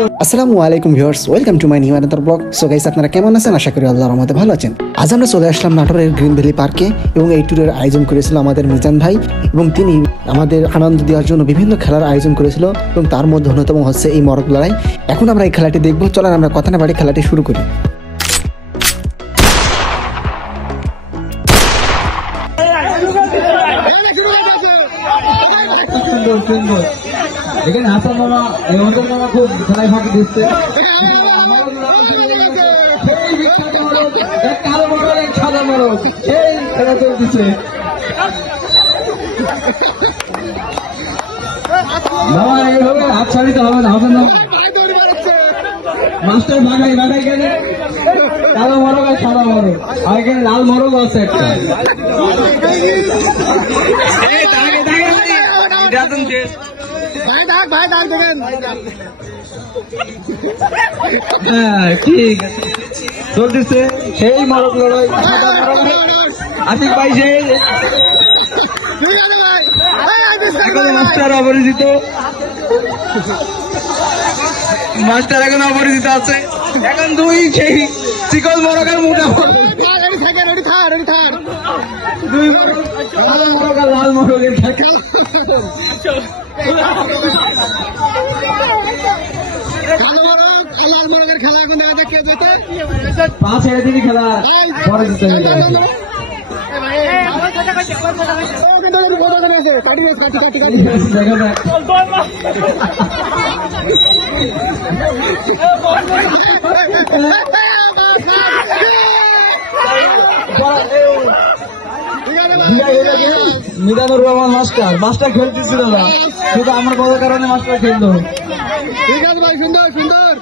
আসসালামু আলাইকুম viewers, welcome to my new another blog. So guys, আপনারা কেমন আছেন? আশা করি আল্লাহর রহমতে ভালো আছেন। আজ আমরা চলে আসলাম নাটোরের গ্রিন ভ্যালি পার্কে এবং এই ট্যুরের আয়োজন করেছিল আমাদের মিজান ভাই এবং তিনি আমাদের আনন্দ দেওয়ার জন্য বিভিন্ন খেলার আয়োজন করেছিল এবং তার মধ্যে অন্যতম হচ্ছে এই মরক লড়াই। এখন আমরা এই খেলাটি দেখবো। চলেন আমরা কথা না বাড়ি খেলাটি শুরু করি। এখানে হাসান মামা অঞ্চল মামা খুব খেলায় ফাঁকি দিচ্ছে। কালো মরক এক সাদা মরক সেই খেলা চলতেছে। মামা এইভাবে হাত ছাড়িতে হবে না, হাসান মামা মাস্টার বাগাই বাগাই গেলে কালো মরক আর সাদা মরক, আর এখানে লাল মরক আছে একটা। হ্যাঁ ঠিক আছে, চলতেছে সেই মরক লড়াই। আশিক ভাই সেই মাস্টার অপরিচিত, মাস্টার এখন অপরিচিত আছে। এখন দুই সেই চিকল মরকের মোটা দুই লাল মরক আর লাল মরকের থাকে। খেলা এখন দেখা যাক কে জেতে। পাঁচ ছেড়ে দিবি, খেলা পরে জিতে মিজানুর রহমান মাস্টার খেলতেছিল না, শুধু আমার বড় কারণে মাস্টার খেলতো। ঠিক আছে ভাই, সুন্দর সুন্দর।